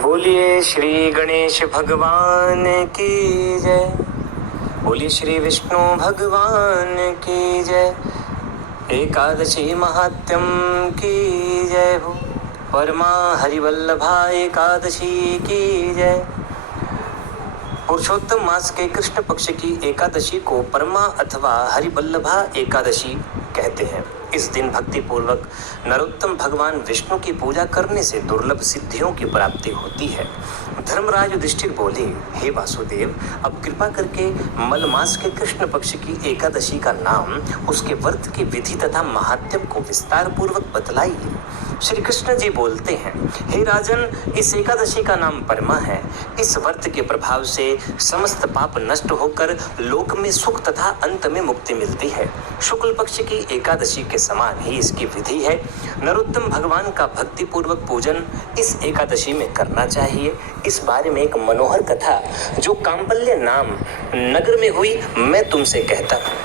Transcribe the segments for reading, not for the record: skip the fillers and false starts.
बोलिए श्री गणेश भगवान की जय। बोलिए श्री विष्णु भगवान की जय। एकादशी महात्म्यम की जय हो। परमा हरिवल्लभा एकादशी की जय। पुरुषोत्तम मास के कृष्ण पक्ष की एकादशी को परमा अथवा हरिवल्लभा एकादशी कहते हैं। इस दिन भक्ति पूर्वक नरोत्तम भगवान विष्णु की पूजा करने से दुर्लभ सिद्धियों की प्राप्ति होती है। धर्मराज युधिष्ठिर बोले, हे वासुदेव, अब कृपा करके मल मास के कृष्ण पक्ष की एकादशी का नाम, उसके व्रत की विधि तथा महात्म्य को विस्तार पूर्वक बतलाइए। श्री कृष्ण जी बोलते हैं, हे राजन, इस एकादशी का नाम परमा है। इस व्रत के प्रभाव से समस्त पाप नष्ट होकर लोक में सुख तथा अंत में मुक्ति मिलती है। शुक्ल पक्ष की एकादशी के समान ही इसकी विधि है। नरोत्तम भगवान का भक्ति पूर्वक पूजन इस एकादशी में करना चाहिए। इस बारे में एक मनोहर कथा जो कांपल्य नाम नगर में हुई, मैं तुमसे कहता हूँ।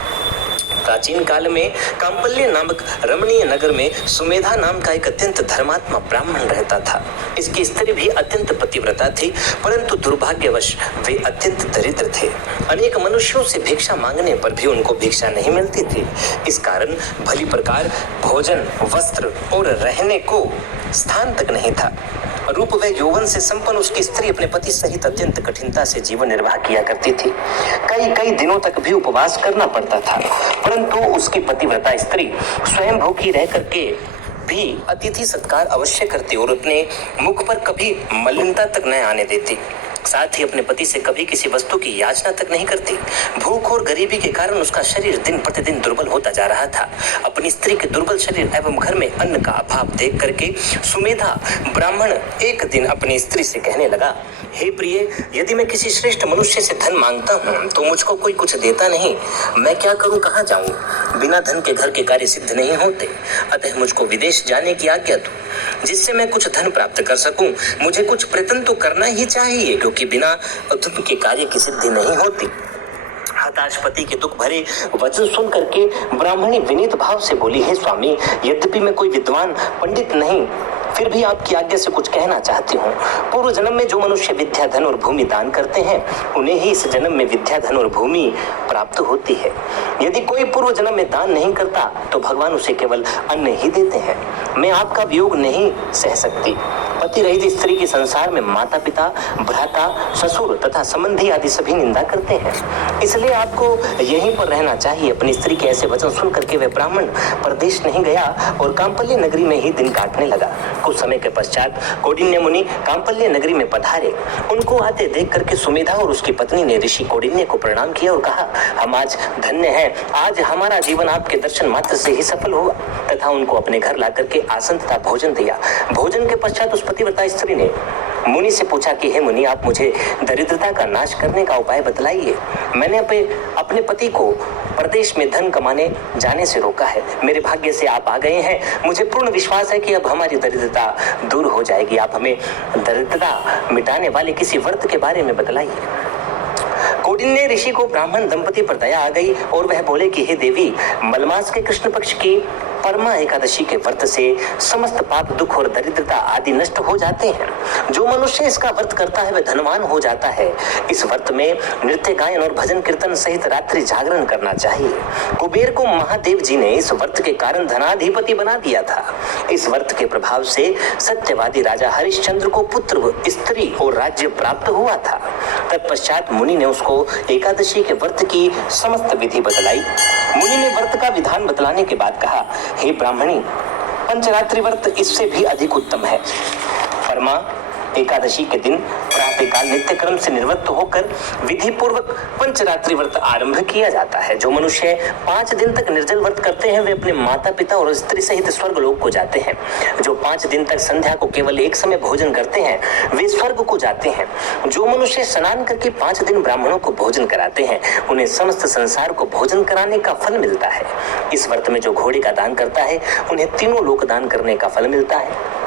प्राचीन काल में कांपल्य नामक रमणीय नगर में सुमेधा नाम का एक अत्यंत धर्मात्मा ब्राह्मण रहता था। इसकी स्त्री भी अत्यंत पतिव्रता थी, परंतु दुर्भाग्यवश वे अत्यंत दरिद्र थे। अनेक मनुष्यों से भिक्षा मांगने पर भी उनको भिक्षा नहीं मिलती थी। इस कारण भली प्रकार भोजन, वस्त्र और रहने को स्थान तक नहीं था। रूप व यौवन से संपन्न उसकी स्त्री अपने पति सहित अत्यंत कठिनता से जीवन निर्वाह किया करती थी। कई कई दिनों तक भी उपवास करना पड़ता था, परंतु उसकी पतिव्रता स्त्री स्वयं भूखी रह करके भी अतिथि सत्कार अवश्य करती और अपने मुख पर कभी मलिनता तक न आने देती। साथ ही अपने पति से कभी किसी वस्तु की याचना तक नहीं करती। भूख और गरीबी के कारण उसका शरीर दिन प्रतिदिन दुर्बल होता जा रहा था। अपनी स्त्री के दुर्बल शरीर एवं घर में अन्न का अभाव देख करके सुमेधा ब्राह्मण एक दिन अपनी स्त्री से कहने लगा, हे प्रिय, यदि मैं किसी श्रेष्ठ मनुष्य से धन मांगता हूँ तो मुझको कोई कुछ देता नहीं। मैं क्या करूँ, कहाँ जाऊँ? बिना धन के घर के कार्य सिद्ध नहीं होते। अतः मुझको विदेश जाने की आज्ञा दो, जिससे मैं कुछ धन प्राप्त कर सकूं। मुझे कुछ प्रयत्न तो करना ही चाहिए, क्योंकि बिना धन के कार्य की सिद्धि नहीं होती। हताश पति के दुख भरे वचन सुन करके ब्राह्मणी विनीत भाव से बोली, हे स्वामी, यद्यपि मैं कोई विद्वान पंडित नहीं, फिर भी आपकी आज्ञा से कुछ कहना चाहती हूँ। पूर्व जन्म में जो मनुष्य विद्या, धन और भूमि दान करते हैं, उन्हें ही इस जन्म में विद्या, धन और भूमि प्राप्त होती है। यदि कोई पूर्व जन्म में दान नहीं करता तो भगवान उसे केवल अन्न ही देते हैं। मैं आपका वियोग नहीं सह सकती। पति रहित स्त्री के संसार में माता पिता, भ्राता, ससुर तथा संबंधी आदि सभी निंदा करते हैं, इसलिए आपको यहीं पर रहना चाहिए। अपनी स्त्री के ऐसे वचन सुन करके वह ब्राह्मण परदेश नहीं गया और कांपल्य नगरी में ही दिन काटने लगा। कुछ समय के पश्चात कौंडिन्य मुनि कांपल्य नगरी में पधारे। उनको आते देख करके सुमेधा और उसकी पत्नी ने ऋषि कौंडिन्य को प्रणाम किया और कहा, हम आज धन्य हैं, आज हमारा जीवन आपके दर्शन मात्र से ही सफल हुआ। तथा उनको अपने घर ला करके आसन तथा भोजन दिया। भोजन के पश्चात उस पतिव्रता स्त्री ने मुनि से पूछा कि हे मुनि, आप मुझे दरिद्रता का नाश करने का उपाय बतलाइए। मैंने अपने पति को प्रदेश में धन कमाने जाने से रोका है। मेरे भाग्य से आप आ गए हैं। मुझे पूर्ण विश्वास है कि अब हमारी दरिद्रता दूर हो जाएगी। आप हमें दरिद्रता मिटाने वाले किसी व्रत के बारे में बतलाइए। कौंडिन्य ऋषि को ब्राह्मण दंपति पर दया आ गई और वह बोले कि हे देवी, मलमास के कृष्ण पक्ष की परमा एकादशी के व्रत से समस्त पाप, दुख और दरिद्रता आदि नष्ट हो जाते हैं। जो मनुष्य इसका व्रत करता है वह धनवान हो जाता है। इस व्रत में नृत्य, गायन और भजन कीर्तन सहित रात्रि जागरण करना चाहिए। कुबेर को महादेव जी ने इस व्रत के कारण धनाधिपति बना दिया था। इस व्रत के प्रभाव से सत्यवादी राजा हरिश्चंद्र को पुत्र, स्त्री और राज्य प्राप्त हुआ था। तत्पश्चात मुनि ने उसको एकादशी के व्रत की समस्त विधि बतलाई। मुनि ने व्रत का विधान बतलाने के बाद कहा, हे ब्राह्मणी, पंचरात्रि व्रत इससे भी अधिक उत्तम है। परमा एकादशी के दिन प्रातःकाल नित्य कर्म से निवृत्त होकर विधि पूर्वक पंचरात्रि व्रत आरंभ किया जाता है। जो मनुष्य 5 दिन तक निर्जल व्रत करते हैं वे अपने माता पिता और स्त्री सहित स्वर्ग लोक को जाते हैं। जो 5 दिन तक संध्या को केवल एक समय भोजन करते हैं वे स्वर्ग को जाते हैं। जो मनुष्य स्नान करके 5 दिन ब्राह्मणों को भोजन कराते हैं उन्हें समस्त संसार को भोजन कराने का फल मिलता है। इस व्रत में जो घोड़े का दान करता है उन्हें तीनों लोक दान करने का फल मिलता है।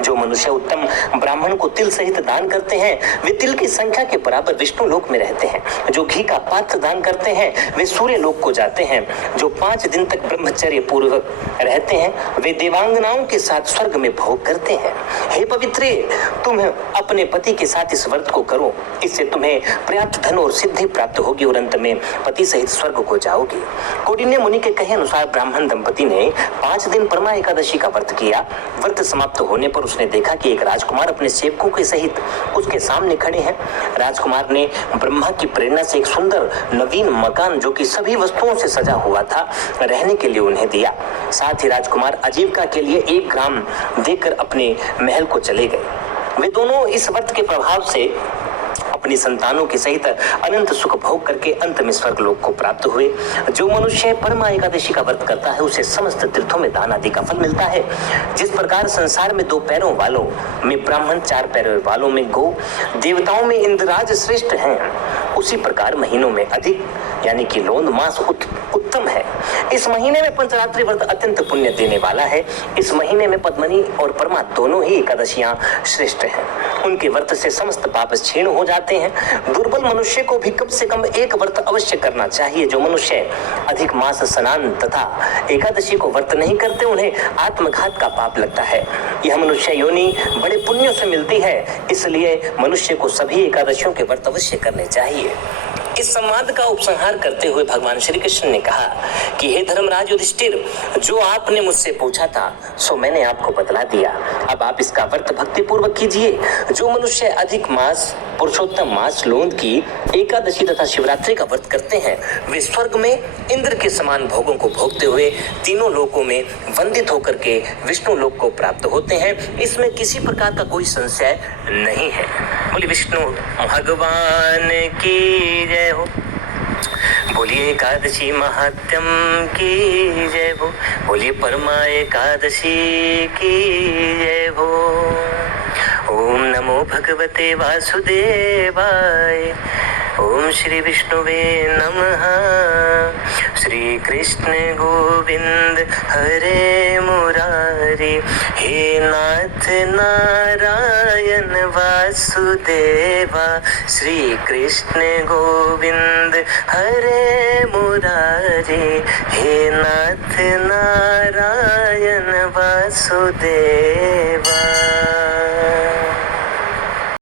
जो मनुष्य उत्तम ब्राह्मण को तिल सहित दान करते हैं वे तिल की संख्या के बराबर विष्णु लोक में रहते हैं। जो घी का पात्र दान करते हैं वे सूर्य लोक को जाते हैं। जो 5 दिन तक ब्रह्मचर्य पूर्वक रहते हैं वे देवांगनाओं के साथ स्वर्ग में भोग करते हैं। हे पवित्रे, तुम अपने पति के साथ इस व्रत को करो, इससे तुम्हें पर्याप्त धन और सिद्धि प्राप्त होगी और अंत में पति सहित स्वर्ग को जाओगे। कौंडिन्य मुनि के कहे अनुसार ब्राह्मण दंपति ने 5 दिन परमा एकादशी का व्रत किया। व्रत समाप्त होने पर उसने देखा कि एक राजकुमार अपने सेवकों के सहित उसके सामने खड़े हैं। राजकुमार ने ब्रह्मा की प्रेरणा से एक सुंदर नवीन मकान जो कि सभी वस्तुओं से सजा हुआ था रहने के लिए उन्हें दिया। साथ ही राजकुमार आजीविका के लिए 1 ग्राम देकर अपने महल को चले गए। वे दोनों इस व्रत के प्रभाव से अपनी संतानों के सहित अनंत सुख भोग करके अंत में स्वर्ग लोक को प्राप्त हुए। जो मनुष्य परमा एकादशी का व्रत करता है उसे समस्त तीर्थों में दान आदि का फल मिलता है। जिस प्रकार संसार में 2 पैरों वालों में ब्राह्मण, 4 पैरों वालों में गौ, देवताओं में इंद्रराज श्रेष्ठ हैं, उसी प्रकार महीनों में अधिक यानी कि लोन मास उत्तम है। इस महीने में पंचरात्रि व्रत अत्यंत पुण्य देने वाला है। इस महीने में पद्मनी और परमा दोनों ही एकादशियां श्रेष्ठ हैं। उनके व्रत से समस्त पाप क्षीण हो जाते हैं। दुर्बल मनुष्य को भी कम से कम एक व्रत अवश्य करना चाहिए। जो मनुष्य अधिक मास स्नान तथा एकादशी को व्रत नहीं करते उन्हें आत्मघात का पाप लगता है। यह मनुष्य योनि बड़े पुण्यों से मिलती है, इसलिए मनुष्य को सभी एकादशियों के व्रत अवश्य करने चाहिए। इस संवाद का उपसंहार करते हुए भगवान श्री कृष्ण ने कहा कि हे धर्मराज युधिष्ठिर, जो आपने मुझसे पूछा था सो मैंने आपको बतला दिया। अब आप इसका व्रत भक्ति पूर्वक कीजिए। जो मनुष्य अधिक मास, पुरुषोत्तम मास, लोन की एकादशी तथा शिवरात्रि का व्रत करते हैं वे स्वर्ग में इंद्र के समान भोगों को भोगते हुए तीनों लोकों में वंदित होकर के विष्णु लोक को प्राप्त होते हैं। इसमें किसी प्रकार का कोई संशय नहीं है। बोलिए विष्णु भगवान की जय हो। बोलिए एकादशी महात्म्यम की जय हो। बोलिए परमा एकादशी की जय हो। ओम नमो भगवते वासुदेवाय। ओम श्री विष्णुवे नमः। श्री कृष्ण गोविंद हरे मुरारी। हे नाथ नारायण वासुदेवा। श्री कृष्ण गोविंद हरे मुरारी। हे नाथ नारायण वासुदेवा।